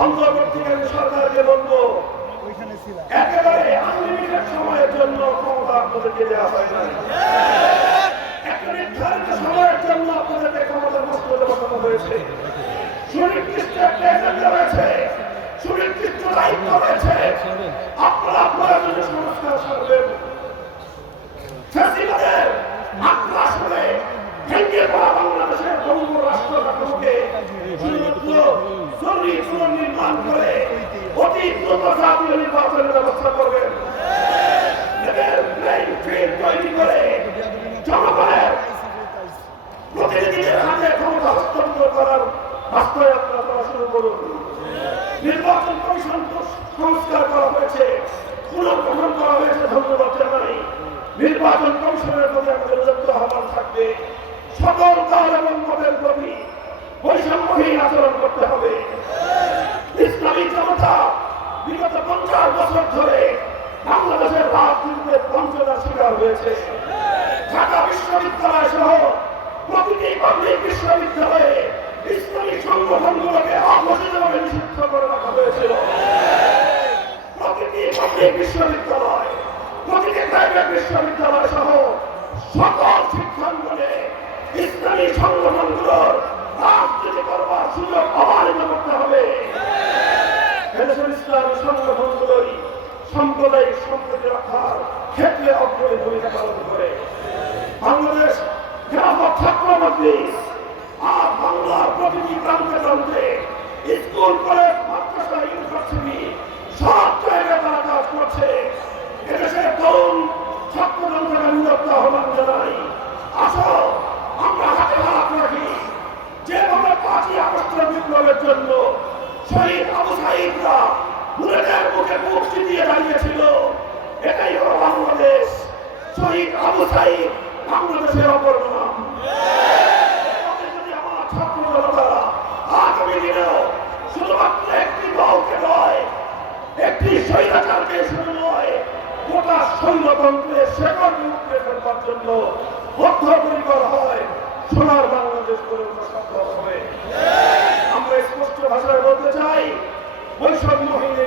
অন্তর্বর্তীকালীন সরকারকে বলব একেবারে আনলিমিটেড সময়ের জন্য ক্ষমতা আপনাদেরকে দেওয়া হয় না দ্রুত জাতীয় নির্বাচনের ব্যবস্থা ফিল্ড তৈরি করে জনগণের প্রতিনিধিদের হাতে ক্ষমতা হস্তান্তর করার বাস্তবায়ন করা শুরু করুন। নির্বাচন কমিশন সংস্কার করা হয়েছে, পুনর্গঠন করা হয়েছে। ধন্যবাদ জানাই। নির্বাচন কমিশনের প্রতি আমাদের উদ্যত আহ্বান থাকবে। সকল দল এবং আচরণ ধরে বাংলাদেশের রাজনীতিতে বঞ্চনার শিকার হয়েছে। ঢাকা বিশ্ববিদ্যালয় সহ প্রতিটি পাবলিক বিশ্ববিদ্যালয়ে ইসলামী সংগঠনগুলোকে অঘোষিতভাবে নিষিদ্ধ করে রাখা হয়েছিল প্রতিটি পাবলিক বিশ্ববিদ্যালয়, প্রতিটি প্রাইভেট বিশ্ববিদ্যালয় সহ সকল শিক্ষাঙ্গনে ইসলামী সংগঠনগুলোর রাজনীতি করবার সুযোগ অবারিত করতে হবে। এদেশের ইসলামী সংগঠনগুলোই সাম্প্রদায়িক সম্প্রীতি রক্ষার ক্ষেত্রে অগ্রণী ভূমিকা পালন করে। বাংলাদেশ খেলাফত ছাত্র মজলিস আর বাংলার প্রতিটি প্রান্তে প্রান্তে স্কুল, কলেজ, মাদ্রাসা, ইউনিভার্সিটি সব জায়গায় তারা কাজ করছে। এদেশের তরুণ ছাত্র জনতাকে নিরত্ত আহ্বান জানাই। আসো, আমরা হাতে হাত রাখি। যেভাবে পাঁচই আগস্টের বিপ্লবের জন্য শহীদ আবু সাইদরা বুলেটের মুখে মুখ চিতিয়ে দাঁড়িয়েছিল। এটাই হলো বাংলাদেশ। শহীদ আবু সাইদ বাংলাদেশের অপর নাম শুধুমাত্র একটি নয় গোটা জন্য হয়, সোনার আমরা স্পষ্ট ভাষায় বলতে চাই বৈষম্যহীন এই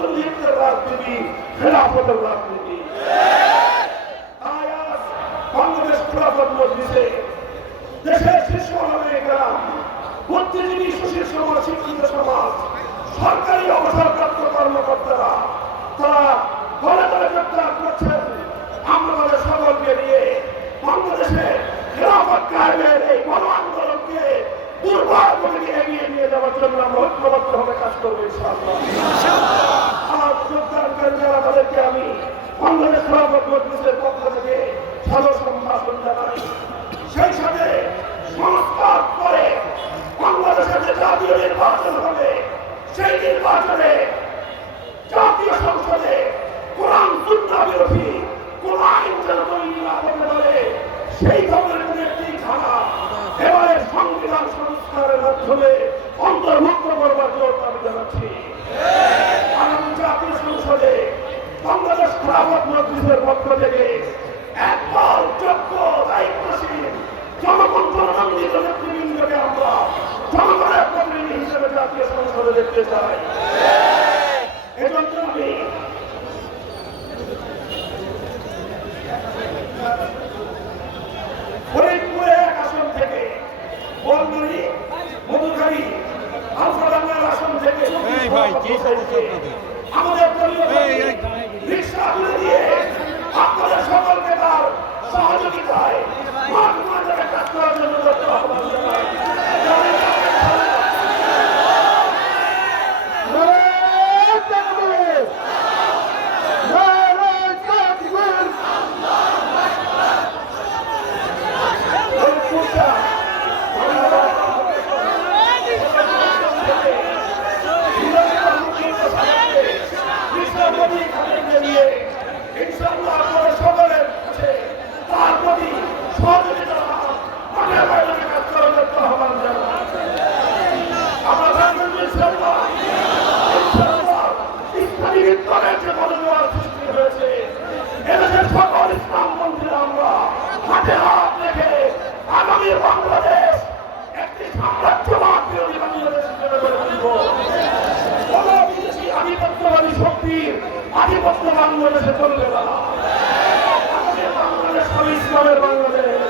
প্রতিনিধিত্বের রাজনীতি, খেলাফতের রাজনীতি। তাই আজ বাংলাদেশ খেলাফত মজলিসে দেশের শীর্ষ নাগরিকরা, বুদ্ধিজীবী সুশীল সমাজ, শিক্ষিত সমাজ, সরকারি অবসরপ্রাপ্ত কর্মকর্তারা, তারা ঘরে ঘরে গ্রেপ্তার করছেন। আমরা সকলকে নিয়ে বাংলাদেশে খেলাফত কায়েমের দুর্বার গতিকে এগিয়ে নিয়ে যাওয়ার জন্য আমরা ঐক্যবদ্ধ ভাবে কাজ করব, ইনশাআল্লাহ। আমার যোগদানকারী যারা তাদেরকে আমি বাংলাদেশ খেলাফত মজলিসের পক্ষ থেকে সাদর সম্ভাষণ জানাই। সেই সাথে সংস্কার করে বাংলাদেশে যে জাতীয় নির্বাচন হবে, সেই নির্বাচনে জাতীয় সংসদে কোরআন সুন্না বিরোধী কোন আইন যেন তৈরি না হতে পারে, সেই ধরনের মাধ্যমে অন্তর্ভুক্ত করবার জোর দাবি জানাচ্ছি। আগামী জাতীয় সংসদে বাংলাদেশ খেলাফত মজলিসের পক্ষ থেকে একদল যোগ্য, দায়িত্বশীল জনকণ্ঠনন্দিত নেতৃবৃন্দকে আমরা জনগণের প্রতিনিধি হিসেবে জাতীয় সংসদে দেখতে চাই। ভাই, কি সমস্যা আপনাদের? আমাদের দলীয় এই, এই, রিক্সা তুলে দিয়ে আপনাদের সকলকে তার সহযোগিতায় মাঠ মাঠে কাজ করার জন্য যত আহ্বান জানাই ফরিদপুরটা ধন্যবাদ। আধিপত্য বাংলাদেশে চলবে না। বাংলাদেশ ইসলামের বাংলাদেশ।